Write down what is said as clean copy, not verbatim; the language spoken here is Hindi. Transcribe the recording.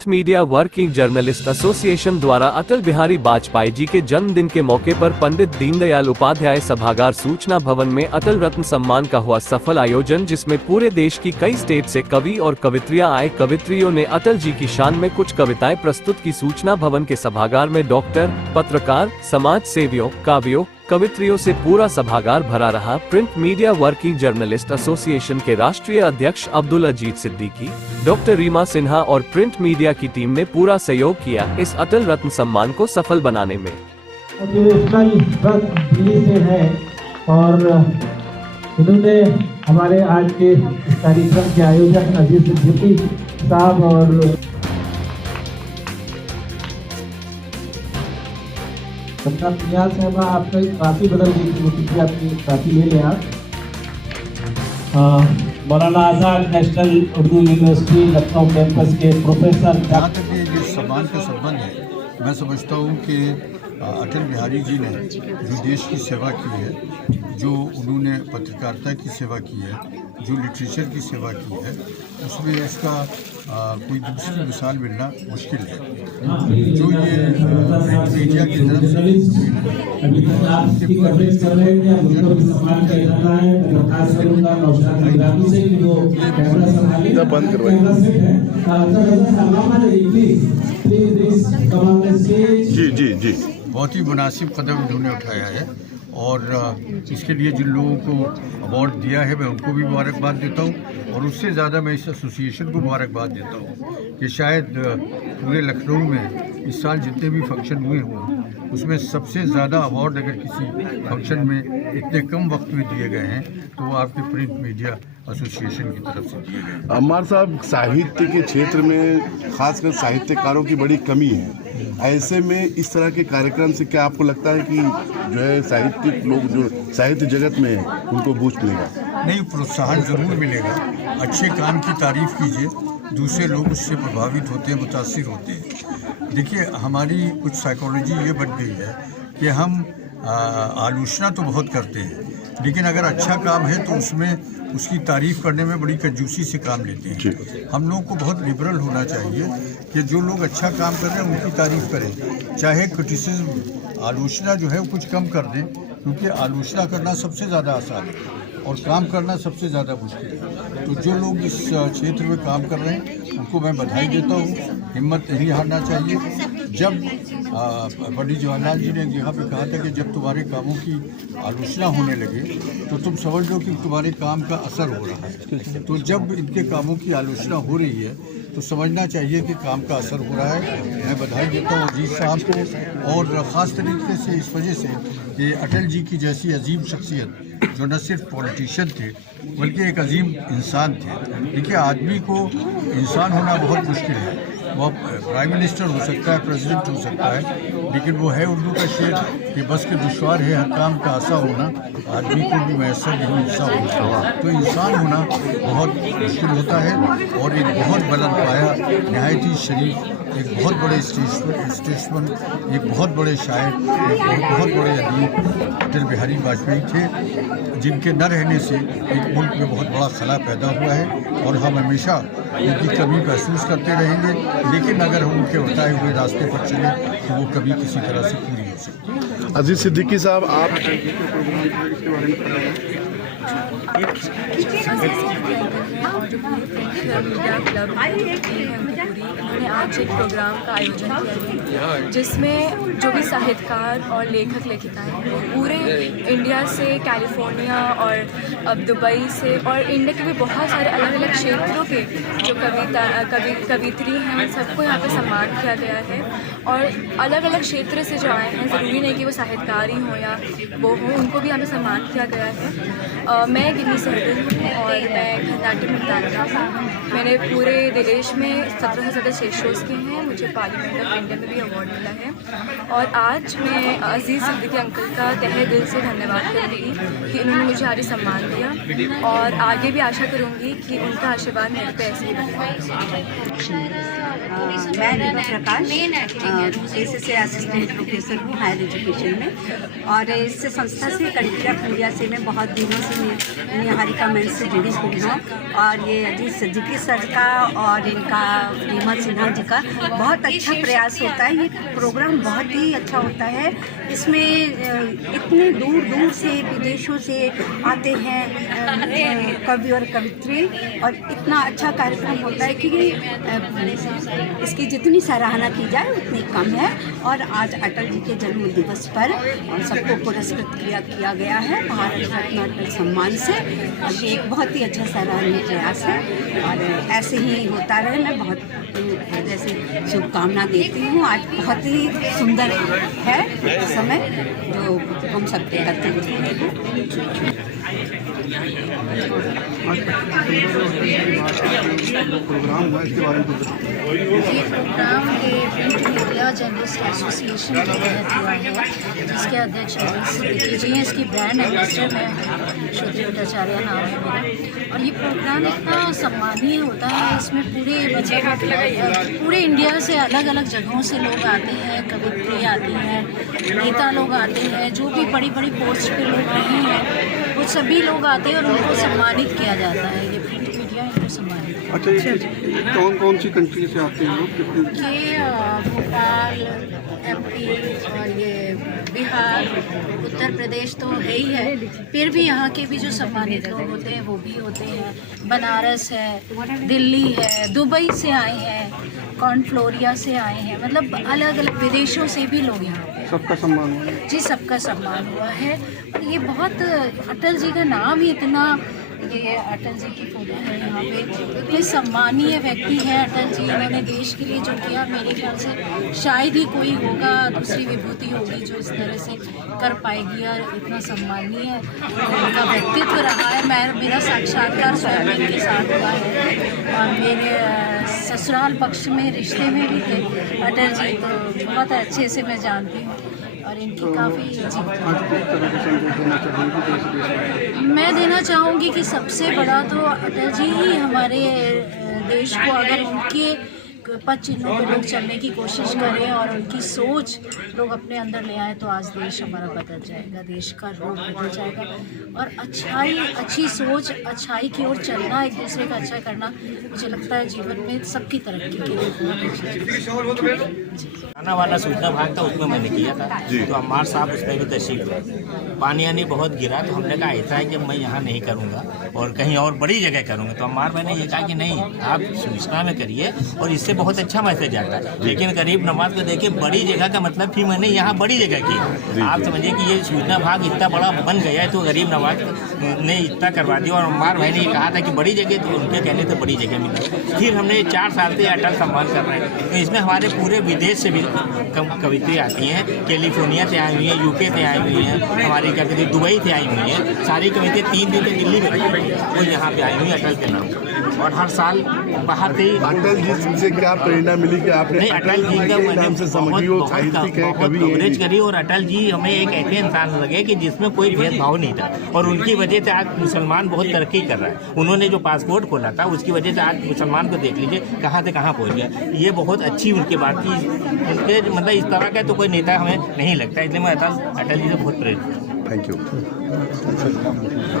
Print media working journalist association द्वारा अटल बिहारी वाजपेयी जी के जन्मदिन के मौके पर पंडित दीनदयाल उपाध्याय सभागार सूचना भवन में अटल रत्न सम्मान का हुआ सफल आयोजन, जिसमें पूरे देश की कई स्टेट से कवि और कवित्रियां आए। कवित्रियों ने अटल जी की शान में कुछ कविताएं प्रस्तुत की। सूचना भवन के सभागार में डॉक्टर, पत्रकार, समाज सेवियों, काव्यों, कवित्रियों से पूरा सभागार भरा रहा। Print media working journalist association के राष्ट्रीय अध्यक्ष अब्दुल अजीज सिद्दीकी, डॉक्टर रीमा सिन्हा और प्रिंट मीडिया की टीम ने पूरा सहयोग किया इस अटल रत्न सम्मान को सफल बनाने में। दिल्ली से है और इन्होंने हमारे आज के कार्यक्रम के आयोजक अजीज सिद्दीकी साहब और प्रयास है। आपने काफी बदल गई, आपकी काफी ले लें आप। Maulana Azad national Urdu university Lucknow campus के प्रोफेसर। जहाँ तक ये सम्मान का संबंध है, मैं समझता हूँ कि अटल बिहारी जी ने जो देश की सेवा की है, जो उन्होंने पत्रकारिता की सेवा की है, जो लिटरेचर की सेवा की है, उसमें इसका कोई दूसरी मिसाल मिलना मुश्किल है। जो ये मीडिया की तरफ से बंद करवाइए। जी बहुत ही मुनासिब कदम उन्होंने उठाया है और इसके लिए जिन लोगों को अवार्ड दिया है मैं उनको भी मुबारकबाद देता हूँ और उससे ज़्यादा मैं इस एसोसिएशन को मुबारकबाद देता हूँ कि शायद पूरे लखनऊ में इस साल जितने भी फंक्शन हुए हों उसमें सबसे ज़्यादा अवार्ड अगर किसी फंक्शन में इतने कम वक्त में दिए गए हैं तो वो आपके प्रिंट मीडिया एसोसिएशन की तरफ से दिए गए। अम्मार साहब, साहित्य के क्षेत्र में खासकर साहित्यकारों की बड़ी कमी है। ऐसे में इस तरह के कार्यक्रम से क्या आपको लगता है कि जो है साहित्यिक लोग जो साहित्य जगत में है उनको बूस्ट मिलेगा? नहीं, प्रोत्साहन ज़रूर मिलेगा। अच्छे काम की तारीफ कीजिए, दूसरे लोग उससे प्रभावित होते हैं, मुतासिर होते हैं। देखिए, हमारी कुछ साइकोलॉजी ये बन गई है कि हम आलोचना तो बहुत करते हैं, लेकिन अगर अच्छा काम है तो उसमें उसकी तारीफ़ करने में बड़ी कंजूसी से काम लेते हैं। हम लोगों को बहुत लिबरल होना चाहिए कि जो लोग अच्छा काम कर रहे हैं उनकी तारीफ़ करें, चाहे क्रिटिसिज्म आलोचना जो है वो कुछ कम कर दें, क्योंकि आलोचना करना सबसे ज़्यादा आसान है और काम करना सबसे ज़्यादा मुश्किल है। तो जो लोग इस क्षेत्र में काम कर रहे हैं उनको मैं बधाई देता हूँ। हिम्मत नहीं हारना चाहिए। जब पंडित जवाहरलाल जी ने यहाँ पे कहा था कि जब तुम्हारे कामों की आलोचना होने लगे तो तुम समझ लो कि तुम्हारे काम का असर हो रहा है। तो जब इनके कामों की आलोचना हो रही है तो समझना चाहिए कि काम का असर हो रहा है। मैं बधाई देता हूँ अजीज साहब को और ख़ास तरीके से इस वजह से कि अटल जी की जैसी अजीम शख्सियत जो न सिर्फ पॉलिटिशियन थे बल्कि एक अजीम इंसान थे। देखिए, आदमी को इंसान होना बहुत मुश्किल है। वो प्राइम मिनिस्टर हो सकता है, प्रेसिडेंट हो सकता है, लेकिन वो है उर्दू का शेर कि बस के दुश्वार है हर काम का आसा होना, आदमी को भी मैसर नहीं हिस्सा होना। तो इंसान होना बहुत मुश्किल होता है और एक बहुत बुलंद पाया, नहायत ही शरीफ, एक बहुत बड़े स्टेट्समैन, एक बहुत बड़े शायर, एक बहुत बड़े अदीब अटल बिहारी वाजपेयी थे, जिनके न रहने से एक मुल्क में बहुत बड़ा खला पैदा हुआ है और हम हमेशा उनकी कमी महसूस करते रहेंगे। लेकिन अगर हम उनके बताए हुए रास्ते पर चले तो वो कभी किसी तरह से पूरी हो सकती है। अजीज सिद्दीकी साहब, आप उन्होंने आज एक प्रोग्राम का आयोजन किया है जिसमें जो भी साहित्यकार और लेखक लेखिकाएं हैं पूरे इंडिया से, कैलिफोर्निया और अब दुबई से और इंडिया के भी बहुत सारे अलग अलग क्षेत्रों के जो कवित्री हैं सबको यहाँ पे सम्मान किया गया है। और अलग अलग क्षेत्र से जो आए हैं, ज़रूरी नहीं कि वो साहित्यकार ही हों या वो हों, उनको भी यहाँ पे सम्मान किया गया है। मैं गिन्नी सहगल हूँ और मैं नाट्य नृत्यांगना हूँ। मैंने पूरे देश में 17 से ज़्यादा स्टेज शोज़ किए हैं। मुझे पार्लियामेंट ऑफ इंडिया में भी अवार्ड मिला है और आज मैं अजीज सिद्दीकी अंकल का तहे दिल से धन्यवाद करूँगी कि उन्होंने मुझे आज सम्मान दिया और आगे भी आशा करूँगी कि उनका आशीर्वाद मेरे पे ऐसे ही बने। मैं रीमा प्रकाश पेशे से असिस्टेंट प्रोफेसर हूँ हायर एजुकेशन में और इस संस्था से कड़िया पूरिया से मैं बहुत दिनों से निहारिका मंच से जुड़ी हुई हूँ और ये अजीज सिद्दीकी सर का और इनका रीमा सिन्हा जी का बहुत अच्छा प्रयास होता है। ये प्रोग्राम बहुत ही अच्छा होता है। इसमें इतने दूर दूर से विदेशों से आते हैं कवि और कवित्री, और इतना अच्छा कार्यक्रम होता है कि इसकी जितनी सराहना की जाए उतनी कम है। और आज अटल जी के जन्म दिवस पर सबको पुरस्कृत किया गया है भारत रत्न अटल सम्मान से, और ये एक बहुत ही अच्छा सराहनीय प्रयास है और ऐसे ही होता रहे। मैं बहुत जैसे शुभकामना देती हूँ। आज बहुत ही सुंदर है समय जो हम सबके करते हैं। प्रोग्राम हुआ इसके बारे में ये प्रोग्राम के प्रिंट मीडिया जर्नलिस्ट एसोसिएशन के तहत हुआ है, जिसके अध्यक्ष सिद्दीकी जी हैं। इसकी ब्रांड एम्बेसडर मैं श्रुति भट्टाचार्य नाम है मेरा। और ये प्रोग्राम इतना सम्मानीय होता है, इसमें पूरे इंडिया से अलग अलग जगहों से लोग आते हैं, कवित्री आती हैं, नेता लोग आते हैं, जो भी बड़ी बड़ी पोस्ट पे लोग रहे हैं वो सभी लोग आते हैं और उनको सम्मानित किया जाता है। ये प्रिंट मीडिया इनको सम्मानित। अच्छा, ये कौन सी कंट्री से आते हैं लोग? ये भोपाल, MP और ये बिहार, उत्तर प्रदेश तो है ही है, फिर भी यहाँ के भी जो सम्मानित लोग होते हैं वो भी होते हैं। बनारस है, दिल्ली है, दुबई से आए हैं, कॉर्नफ्लोरिया से आए हैं, मतलब अलग अलग विदेशों से भी लोग यहाँ पे। सबका सम्मान हुआ जी, सबका सम्मान हुआ है। और ये बहुत अटल जी का नाम ही इतना, ये अटल जी की फोटो है यहाँ पे, इतने सम्मानीय व्यक्ति हैं अटल जी। उन्होंने देश के लिए जो किया, मेरे ख्याल से शायद ही कोई होगा, दूसरी विभूति होगी जो इस तरह से कर पाएगी। और इतना सम्मानीय उनका व्यक्तित्व रहा है। मेरा साक्षात्कार स्वयं इनके साथ हुआ है और मेरे ससुराल पक्ष में रिश्ते में भी थे अटल जी, तो बहुत अच्छे से मैं जानती हूँ और इनकी काफ़ी मैं देना चाहूँगी कि सबसे बड़ा तो अटल जी ही हमारे देश को, अगर उनके पद चिन्हों पर लोग चलने की कोशिश करें और उनकी सोच लोग अपने अंदर ले आए, तो आज देश हमारा बदल जाएगा, देश का रूप बदल जाएगा। और अच्छी सोच, अच्छाई की ओर चलना, एक दूसरे का अच्छा करना, मुझे लगता है जीवन में सबकी तरक्की के लिए। आना वाला सूचना भाग था, उसमें मैंने किया था, तो अम्मार साहब उसमें भी तशरीफ हुए। पानी यानी बहुत गिरा, तो हमने कहा ऐसा है कि मैं यहाँ नहीं करूँगा और कहीं और बड़ी जगह करूँगा। तो अम्मार मैंने ये कहा कि नहीं, आप सूचना में करिए और इससे बहुत अच्छा मैसेज आता है। लेकिन गरीब नवाज को देखिए, बड़ी जगह का मतलब फिर मैंने यहाँ बड़ी जगह की। आप समझिए कि ये सूचना भाग इतना बड़ा बन गया है, तो गरीब नवाज ने इतना करवा दिया। और अम्मार भाई ने ये कहा था कि बड़ी जगह, तो उनके कहने तो बड़ी जगह मिली। फिर हमने 4 साल से अटल सम्मान कर रहे हैं, तो इसमें हमारे पूरे विदेश से भी कवित्री आती हैं। कैलिफोर्निया से आई हुई हैं, UK से आई हुई हैं, हमारी क्या कहते हैं दुबई से आई हुई हैं। सारी कवित्री 3 दिन से दिल्ली में रही, वो यहाँ पे आई हुई अटल के नाम। और हर साल बाहर से अटल जी से क्या प्रेरणा मिली कि आपने अटल जी का नाम से समझिए साहित्यिक है, कवि कवरेज करी। और अटल जी हमें एक ऐसे इंसान लगे कि जिसमें कोई भेदभाव नहीं था, और उनकी वजह से आज मुसलमान बहुत तरक्की कर रहा है। उन्होंने जो पासपोर्ट खोला था, उसकी वजह से आज मुसलमान को देख लीजिए कहाँ से कहाँ पहुँच गया। ये बहुत अच्छी उनकी बात थी। उनके मतलब इस तरह का तो कोई नेता हमें नहीं लगता, इसलिए मैं अटल जी से बहुत प्रेरित हूँ। Thank you.